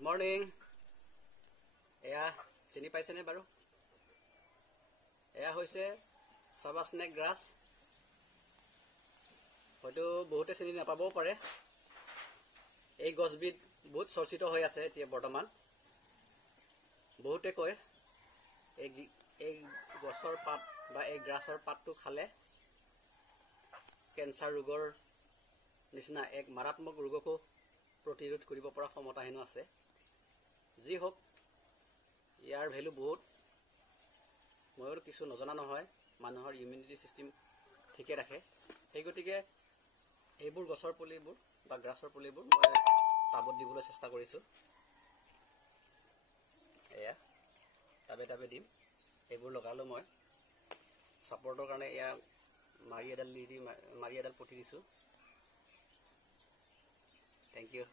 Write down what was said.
Good morning. এয়া চিনি পাইছেনে বাৰু? এয়া হৈছে চাবা স্নেক গ্ৰাছ। হয়তো বহুতে চিনি নাপাবও পাৰে। এই গছবিধ বহুত চৰ্চিত হৈ আছে এতিয়া বৰ্তমান। বহুতে কয় এই গছৰ পাত বা এই গ্ৰাছৰ পাতটো খালে কেঞ্চাৰ ৰোগৰ নিচিনা এক মাৰাত্মক ৰোগকো প্ৰতিৰোধ কৰিব পৰা ক্ষমতা হেনো আছে। যি হওক, ইয়াৰ ভেলু বহুত। ময়ো কিছু নজনা নহয়। মানুহৰ ইমিউনিটি ছিষ্টেম ঠিকে ৰাখে। সেই গতিকে এইবোৰ গছৰ পুলিবোৰ বা গ্ৰাছৰ পুলিবোৰ মই টাবত দিবলৈ চেষ্টা কৰিছোঁ। এয়া টাবে টাবে দিম। এইবোৰ লগালোঁ মই ছাপৰ্টৰ কাৰণে। এয়া মাৰি এডাল পুতি দিছোঁ। Thank U.